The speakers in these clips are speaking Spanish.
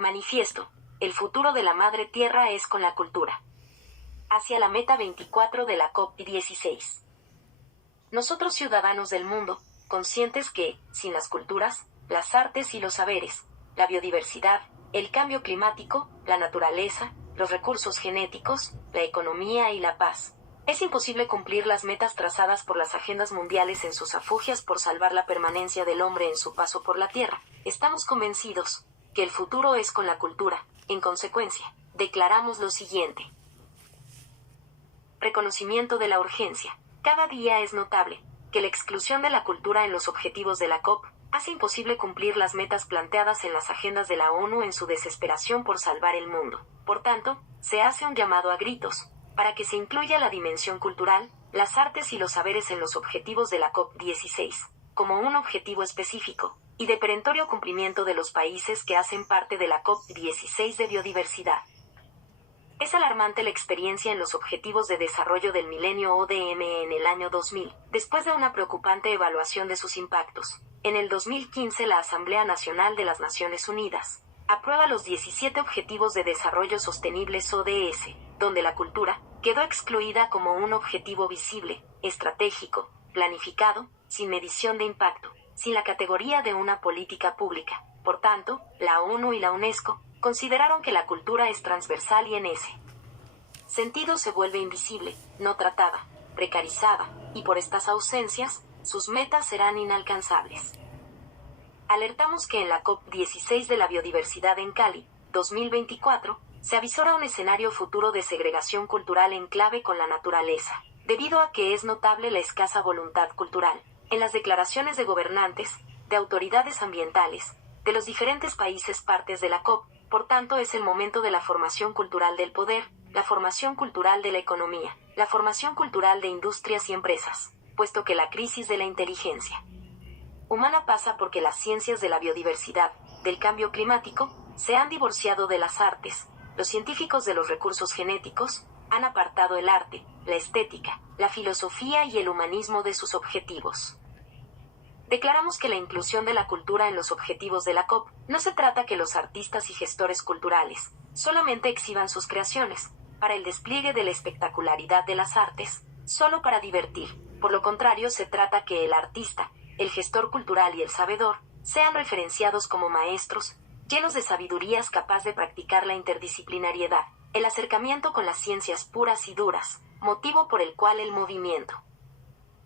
Manifiesto. El futuro de la Madre Tierra es con la cultura. Hacia la meta 24 de la COP16. Nosotros ciudadanos del mundo, conscientes que, sin las culturas, las artes y los saberes, la biodiversidad, el cambio climático, la naturaleza, los recursos genéticos, la economía y la paz, es imposible cumplir las metas trazadas por las agendas mundiales en sus afugias por salvar la permanencia del hombre en su paso por la Tierra. Estamos convencidos que el futuro es con la cultura. En consecuencia, declaramos lo siguiente. Reconocimiento de la urgencia. Cada día es notable que la exclusión de la cultura en los objetivos de la COP hace imposible cumplir las metas planteadas en las agendas de la ONU en su desesperación por salvar el mundo. Por tanto, se hace un llamado a gritos para que se incluya la dimensión cultural, las artes y los saberes en los objetivos de la COP16, como un objetivo específico y de perentorio cumplimiento de los países que hacen parte de la COP16 de biodiversidad. Es alarmante la experiencia en los Objetivos de Desarrollo del Milenio ODM en el año 2000, después de una preocupante evaluación de sus impactos. En el 2015 la Asamblea Nacional de las Naciones Unidas aprueba los 17 Objetivos de Desarrollo Sostenibles ODS, donde la cultura quedó excluida como un objetivo visible, estratégico, planificado, sin medición de impacto, sin la categoría de una política pública. Por tanto, la ONU y la UNESCO consideraron que la cultura es transversal y en ese sentido se vuelve invisible, no tratada, precarizada, y por estas ausencias, sus metas serán inalcanzables. Alertamos que en la COP16 de la biodiversidad en Cali, 2024, se avisora un escenario futuro de segregación cultural en clave con la naturaleza, debido a que es notable la escasa voluntad cultural en las declaraciones de gobernantes, de autoridades ambientales, de los diferentes países partes de la COP. Por tanto, es el momento de la formación cultural del poder, la formación cultural de la economía, la formación cultural de industrias y empresas, puesto que la crisis de la inteligencia humana pasa porque las ciencias de la biodiversidad, del cambio climático, se han divorciado de las artes, los científicos de los recursos genéticos, han apartado el arte, la estética, la filosofía y el humanismo de sus objetivos. Declaramos que la inclusión de la cultura en los objetivos de la COP no se trata que los artistas y gestores culturales solamente exhiban sus creaciones para el despliegue de la espectacularidad de las artes, solo para divertir. Por lo contrario, se trata que el artista, el gestor cultural y el sabedor sean referenciados como maestros, llenos de sabidurías capaz de practicar la interdisciplinariedad, el acercamiento con las ciencias puras y duras, motivo por el cual el movimiento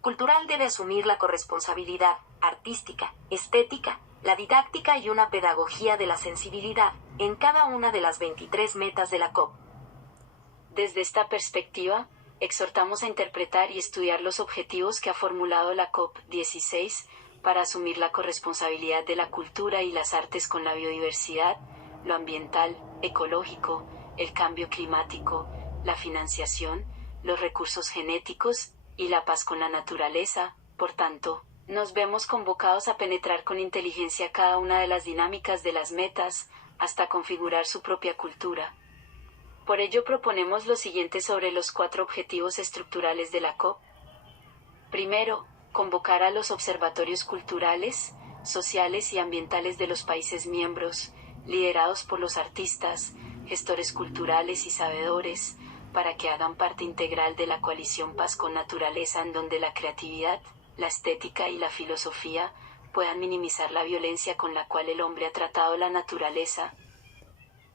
cultural debe asumir la corresponsabilidad artística, estética, la didáctica y una pedagogía de la sensibilidad en cada una de las 23 metas de la COP. Desde esta perspectiva, exhortamos a interpretar y estudiar los objetivos que ha formulado la COP16 para asumir la corresponsabilidad de la cultura y las artes con la biodiversidad, lo ambiental, ecológico, el cambio climático, la financiación, los recursos genéticos y la paz con la naturaleza. Por tanto, nos vemos convocados a penetrar con inteligencia cada una de las dinámicas de las metas, hasta configurar su propia cultura. Por ello proponemos lo siguiente sobre los 4 objetivos estructurales de la COP. Primero, convocar a los observatorios culturales, sociales y ambientales de los países miembros, liderados por los artistas, gestores culturales y sabedores, para que hagan parte integral de la coalición Paz con Naturaleza, en donde la creatividad, la estética y la filosofía puedan minimizar la violencia con la cual el hombre ha tratado la naturaleza.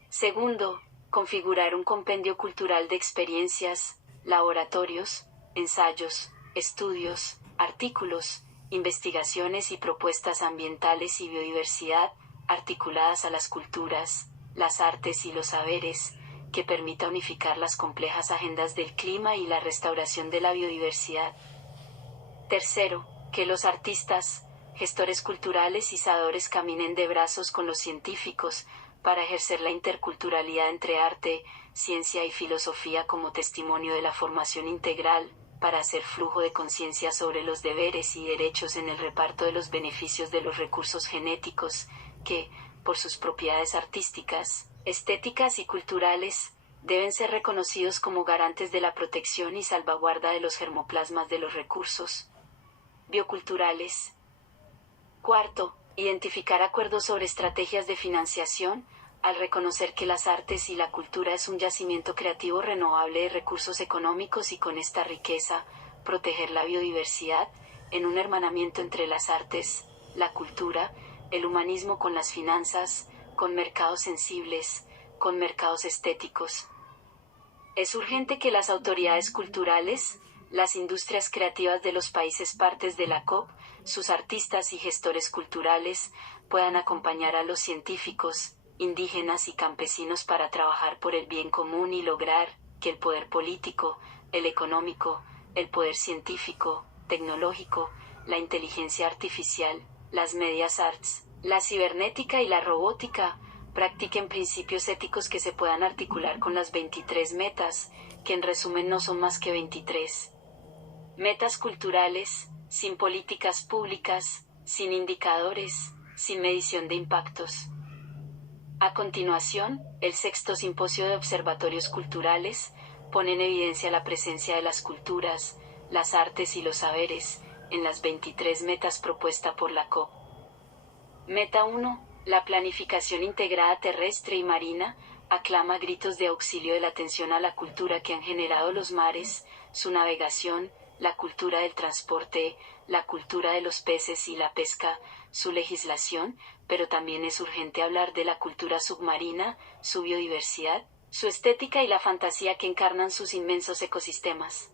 Segundo, configurar un compendio cultural de experiencias, laboratorios, ensayos, estudios, artículos, investigaciones y propuestas ambientales y biodiversidad, articuladas a las culturas, las artes y los saberes, que permita unificar las complejas agendas del clima y la restauración de la biodiversidad. Tercero, que los artistas, gestores culturales y sabedores caminen de brazos con los científicos para ejercer la interculturalidad entre arte, ciencia y filosofía como testimonio de la formación integral, para hacer flujo de conciencia sobre los deberes y derechos en el reparto de los beneficios de los recursos genéticos, que, por sus propiedades artísticas, estéticas y culturales, deben ser reconocidos como garantes de la protección y salvaguarda de los germoplasmas de los recursos bioculturales. Cuarto, identificar acuerdos sobre estrategias de financiación al reconocer que las artes y la cultura es un yacimiento creativo renovable de recursos económicos y con esta riqueza, proteger la biodiversidad, en un hermanamiento entre las artes, la cultura, el humanismo con las finanzas, con mercados sensibles, con mercados estéticos. Es urgente que las autoridades culturales, las industrias creativas de los países partes de la COP, sus artistas y gestores culturales, puedan acompañar a los científicos, indígenas y campesinos para trabajar por el bien común y lograr que el poder político, el económico, el poder científico, tecnológico, la inteligencia artificial, las medias arts, la cibernética y la robótica, practiquen principios éticos que se puedan articular con las 23 metas, que en resumen no son más que 23. Metas culturales, sin políticas públicas, sin indicadores, sin medición de impactos. A continuación, el sexto simposio de observatorios culturales pone en evidencia la presencia de las culturas, las artes y los saberes en las 23 metas propuestas por la COP. Meta 1. La planificación integrada terrestre y marina aclama gritos de auxilio de la atención a la cultura que han generado los mares, su navegación, la cultura del transporte, la cultura de los peces y la pesca, su legislación, pero también es urgente hablar de la cultura submarina, su biodiversidad, su estética y la fantasía que encarnan sus inmensos ecosistemas.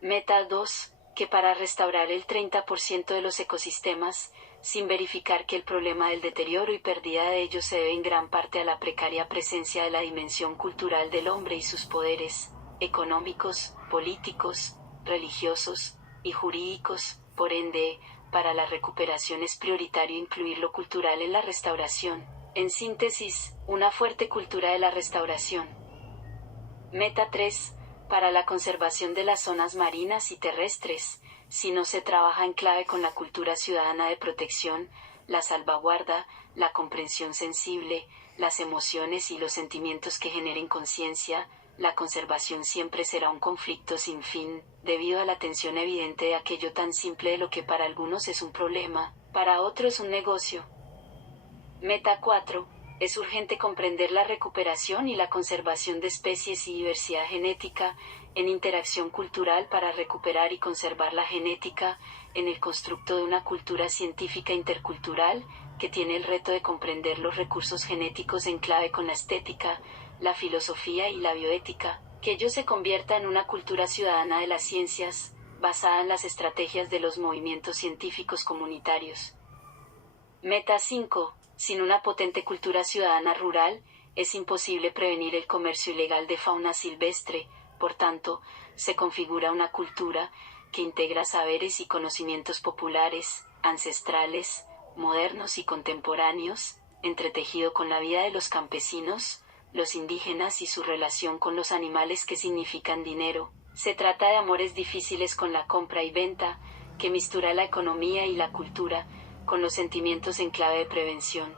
Meta 2. Que para restaurar el 30% de los ecosistemas, sin verificar que el problema del deterioro y pérdida de ellos se debe en gran parte a la precaria presencia de la dimensión cultural del hombre y sus poderes, económicos, políticos, religiosos y jurídicos. Por ende, para la recuperación es prioritario incluir lo cultural en la restauración. En síntesis, una fuerte cultura de la restauración. Meta 3. Para la conservación de las zonas marinas y terrestres, si no se trabaja en clave con la cultura ciudadana de protección, la salvaguarda, la comprensión sensible, las emociones y los sentimientos que generen conciencia, la conservación siempre será un conflicto sin fin, debido a la tensión evidente de aquello tan simple de lo que para algunos es un problema, para otros un negocio. Meta 4. Es urgente comprender la recuperación y la conservación de especies y diversidad genética, en interacción cultural para recuperar y conservar la genética, en el constructo de una cultura científica intercultural, que tiene el reto de comprender los recursos genéticos en clave con la estética, la filosofía y la bioética, que ello se convierta en una cultura ciudadana de las ciencias, basada en las estrategias de los movimientos científicos comunitarios. Meta 5. Sin una potente cultura ciudadana rural, es imposible prevenir el comercio ilegal de fauna silvestre, por tanto, se configura una cultura que integra saberes y conocimientos populares, ancestrales, modernos y contemporáneos, entretejido con la vida de los campesinos, los indígenas y su relación con los animales que significan dinero. Se trata de amores difíciles con la compra y venta, que mistura la economía y la cultura, con los sentimientos en clave de prevención.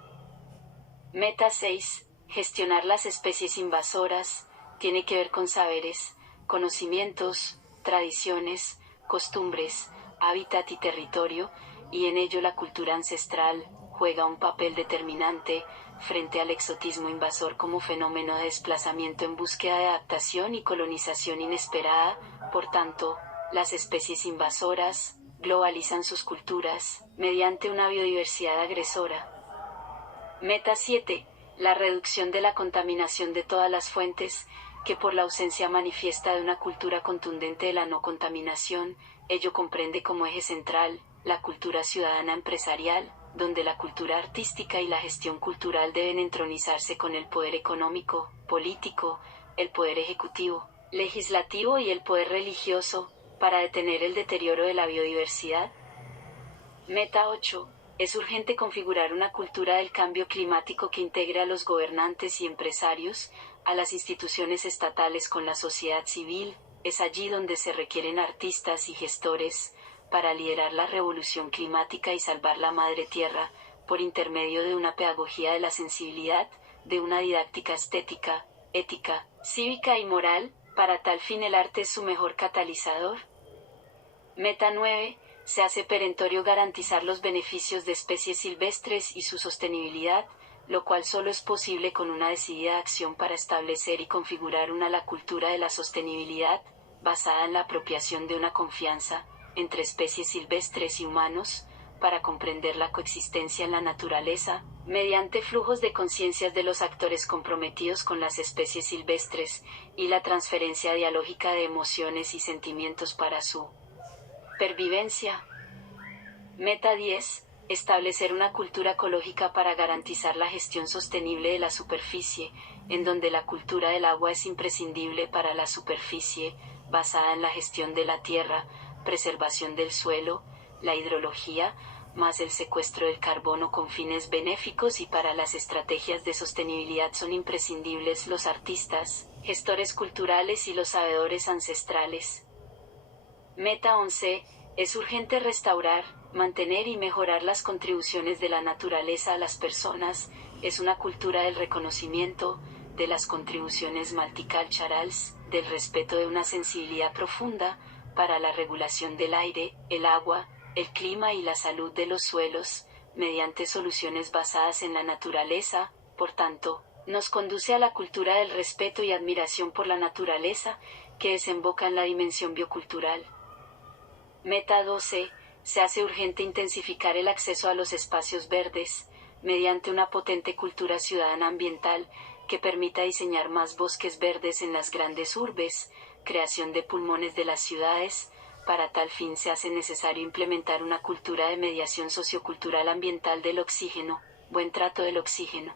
Meta 6. Gestionar las especies invasoras, tiene que ver con saberes, conocimientos, tradiciones, costumbres, hábitat y territorio, y en ello la cultura ancestral juega un papel determinante frente al exotismo invasor como fenómeno de desplazamiento en búsqueda de adaptación y colonización inesperada. Por tanto, las especies invasoras globalizan sus culturas mediante una biodiversidad agresora. Meta 7. La reducción de la contaminación de todas las fuentes, que por la ausencia manifiesta de una cultura contundente de la no contaminación, ello comprende como eje central la cultura ciudadana empresarial, donde la cultura artística y la gestión cultural deben entronizarse con el poder económico, político, el poder ejecutivo, legislativo y el poder religioso, para detener el deterioro de la biodiversidad. Meta 8. Es urgente configurar una cultura del cambio climático que integre a los gobernantes y empresarios, a las instituciones estatales con la sociedad civil. Es allí donde se requieren artistas y gestores, para liderar la revolución climática y salvar la madre tierra, por intermedio de una pedagogía de la sensibilidad, de una didáctica estética, ética, cívica y moral. Para tal fin el arte es su mejor catalizador. Meta 9. Se hace perentorio garantizar los beneficios de especies silvestres y su sostenibilidad, lo cual solo es posible con una decidida acción para establecer y configurar la cultura de la sostenibilidad, basada en la apropiación de una confianza, entre especies silvestres y humanos, para comprender la coexistencia en la naturaleza, mediante flujos de conciencias de los actores comprometidos con las especies silvestres, y la transferencia dialógica de emociones y sentimientos para su pervivencia. Meta 10. Establecer una cultura ecológica para garantizar la gestión sostenible de la superficie, en donde la cultura del agua es imprescindible para la superficie, basada en la gestión de la tierra, preservación del suelo, la hidrología, más el secuestro del carbono con fines benéficos, y para las estrategias de sostenibilidad son imprescindibles los artistas, gestores culturales y los sabedores ancestrales. Meta 11. Es urgente restaurar, mantener y mejorar las contribuciones de la naturaleza a las personas. Es una cultura del reconocimiento, de las contribuciones multiculturales, del respeto de una sensibilidad profunda, para la regulación del aire, el agua, el clima y la salud de los suelos, mediante soluciones basadas en la naturaleza. Por tanto, nos conduce a la cultura del respeto y admiración por la naturaleza, que desemboca en la dimensión biocultural. Meta 12. Se hace urgente intensificar el acceso a los espacios verdes, mediante una potente cultura ciudadana ambiental, que permita diseñar más bosques verdes en las grandes urbes, creación de pulmones de las ciudades. Para tal fin se hace necesario implementar una cultura de mediación sociocultural ambiental del oxígeno, buen trato del oxígeno.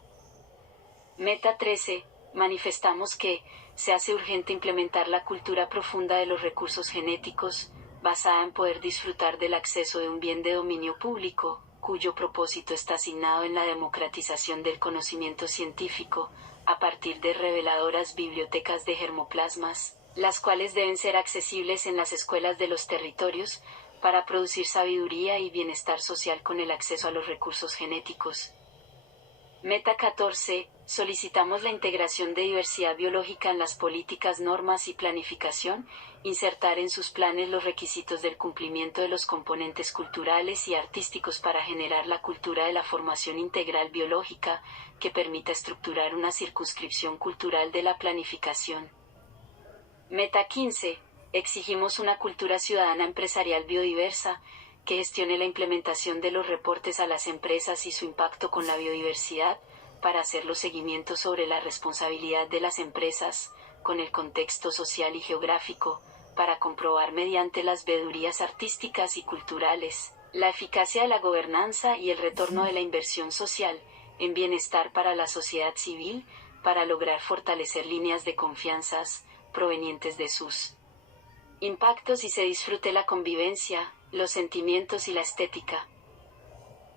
Meta 13. Manifestamos que se hace urgente implementar la cultura profunda de los recursos genéticos, basada en poder disfrutar del acceso de un bien de dominio público, cuyo propósito está asignado en la democratización del conocimiento científico, a partir de reveladoras bibliotecas de germoplasmas, las cuales deben ser accesibles en las escuelas de los territorios, para producir sabiduría y bienestar social con el acceso a los recursos genéticos. Meta 14. Solicitamos la integración de diversidad biológica en las políticas, normas y planificación, insertar en sus planes los requisitos del cumplimiento de los componentes culturales y artísticos para generar la cultura de la formación integral biológica, que permita estructurar una circunscripción cultural de la planificación. Meta 15. Exigimos una cultura ciudadana empresarial biodiversa, que gestione la implementación de los reportes a las empresas y su impacto con la biodiversidad, para hacer los seguimientos sobre la responsabilidad de las empresas, con el contexto social y geográfico, para comprobar mediante las veedurías artísticas y culturales, la eficacia de la gobernanza y el retorno de la inversión social, en bienestar para la sociedad civil, para lograr fortalecer líneas de confianzas, provenientes de sus impactos y se disfrute la convivencia, los sentimientos y la estética.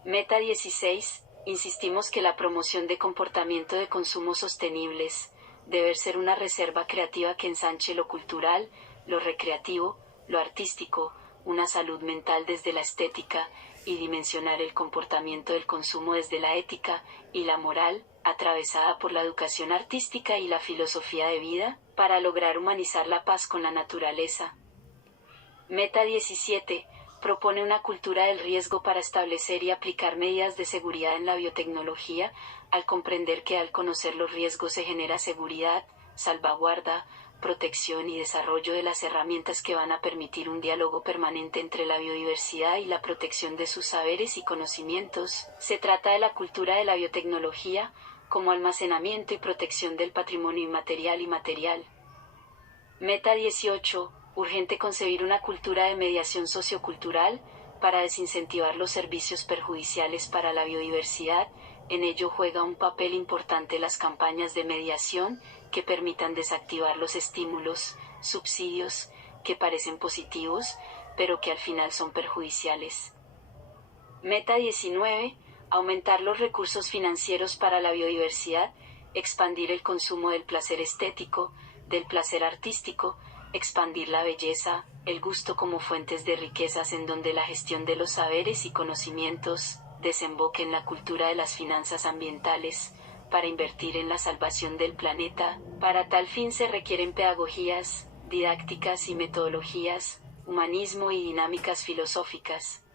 Meta 16. Insistimos que la promoción de comportamiento de consumo sostenibles debe ser una reserva creativa que ensanche lo cultural, lo recreativo, lo artístico, una salud mental desde la estética, y dimensionar el comportamiento del consumo desde la ética y la moral, atravesada por la educación artística y la filosofía de vida, para lograr humanizar la paz con la naturaleza. Meta 17. Propone una cultura del riesgo para establecer y aplicar medidas de seguridad en la biotecnología, al comprender que al conocer los riesgos se genera seguridad, salvaguarda, protección y desarrollo de las herramientas que van a permitir un diálogo permanente entre la biodiversidad y la protección de sus saberes y conocimientos. Se trata de la cultura de la biotecnología, como almacenamiento y protección del patrimonio inmaterial y material. Meta 18. Urgente concebir una cultura de mediación sociocultural, para desincentivar los servicios perjudiciales para la biodiversidad. En ello juega un papel importante las campañas de mediación, que permitan desactivar los estímulos, subsidios, que parecen positivos, pero que al final son perjudiciales. Meta 19. Aumentar los recursos financieros para la biodiversidad, expandir el consumo del placer estético, del placer artístico, expandir la belleza, el gusto como fuentes de riquezas, en donde la gestión de los saberes y conocimientos desemboque en la cultura de las finanzas ambientales, para invertir en la salvación del planeta. Para tal fin se requieren pedagogías, didácticas y metodologías, humanismo y dinámicas filosóficas.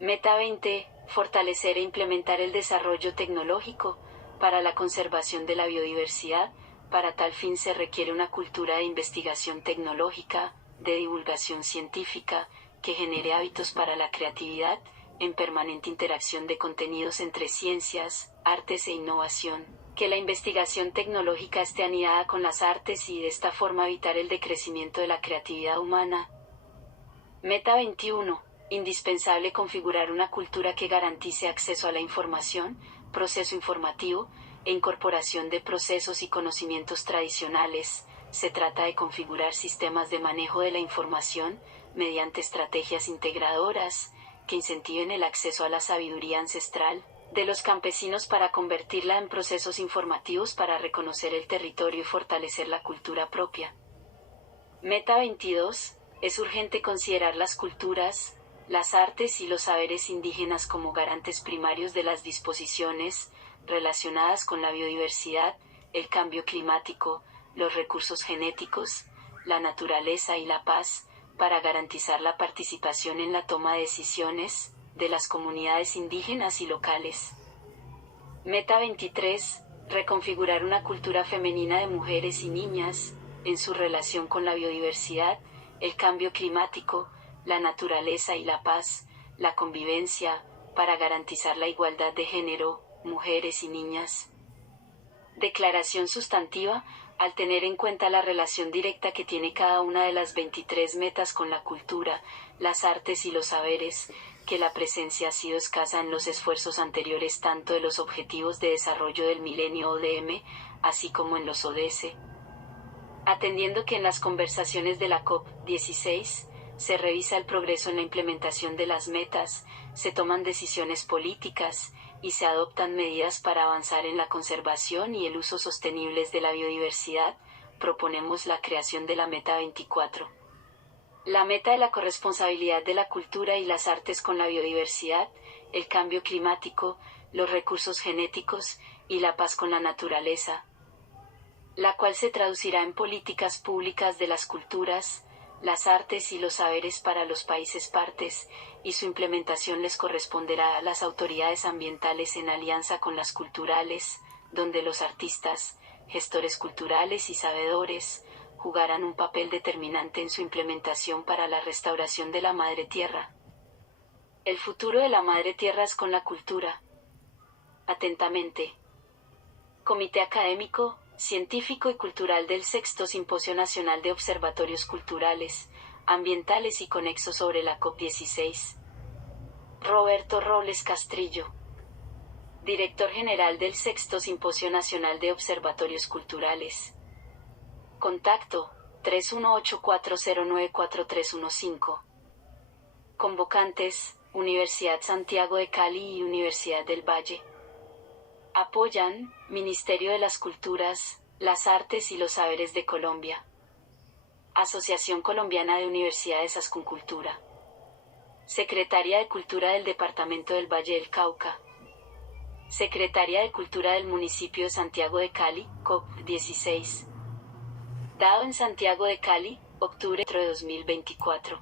Meta 20. Fortalecer e implementar el desarrollo tecnológico para la conservación de la biodiversidad. Para tal fin se requiere una cultura de investigación tecnológica, de divulgación científica, que genere hábitos para la creatividad, en permanente interacción de contenidos entre ciencias, artes e innovación, que la investigación tecnológica esté anidada con las artes y de esta forma evitar el decrecimiento de la creatividad humana. Meta 21. Indispensable configurar una cultura que garantice acceso a la información, proceso informativo, e incorporación de procesos y conocimientos tradicionales. Se trata de configurar sistemas de manejo de la información, mediante estrategias integradoras, que incentiven el acceso a la sabiduría ancestral de los campesinos para convertirla en procesos informativos para reconocer el territorio y fortalecer la cultura propia. Meta 22. Es urgente considerar las culturas, las artes y los saberes indígenas como garantes primarios de las disposiciones relacionadas con la biodiversidad, el cambio climático, los recursos genéticos, la naturaleza y la paz, para garantizar la participación en la toma de decisiones de las comunidades indígenas y locales. Meta 23. Reconfigurar una cultura femenina de mujeres y niñas, en su relación con la biodiversidad, el cambio climático, la naturaleza y la paz, la convivencia, para garantizar la igualdad de género, mujeres y niñas. Declaración sustantiva. Al tener en cuenta la relación directa que tiene cada una de las 23 metas con la cultura, las artes y los saberes, que la presencia ha sido escasa en los esfuerzos anteriores tanto de los Objetivos de Desarrollo del Milenio ODM, así como en los ODS. Atendiendo que en las conversaciones de la COP16, se revisa el progreso en la implementación de las metas, se toman decisiones políticas, y se adoptan medidas para avanzar en la conservación y el uso sostenibles de la biodiversidad, proponemos la creación de la Meta 24. La meta de la corresponsabilidad de la cultura y las artes con la biodiversidad, el cambio climático, los recursos genéticos y la paz con la naturaleza, la cual se traducirá en políticas públicas de las culturas, las artes y los saberes para los países partes, y su implementación les corresponderá a las autoridades ambientales en alianza con las culturales, donde los artistas, gestores culturales y sabedores, jugarán un papel determinante en su implementación para la restauración de la Madre Tierra. El futuro de la Madre Tierra es con la cultura. Atentamente. Comité Académico, Científico y Cultural del Sexto Simposio Nacional de Observatorios Culturales, Ambientales y Conexos sobre la COP16. Roberto Robles Castrillo, Director General del Sexto Simposio Nacional de Observatorios Culturales. Contacto, 3184094315. Convocantes, Universidad Santiago de Cali y Universidad del Valle. Apoyan, Ministerio de las Culturas, las Artes y los Saberes de Colombia. Asociación Colombiana de Universidades Ascuncultura. Secretaría de Cultura del Departamento del Valle del Cauca. Secretaría de Cultura del Municipio de Santiago de Cali, COP16. Dado en Santiago de Cali, octubre de 2024.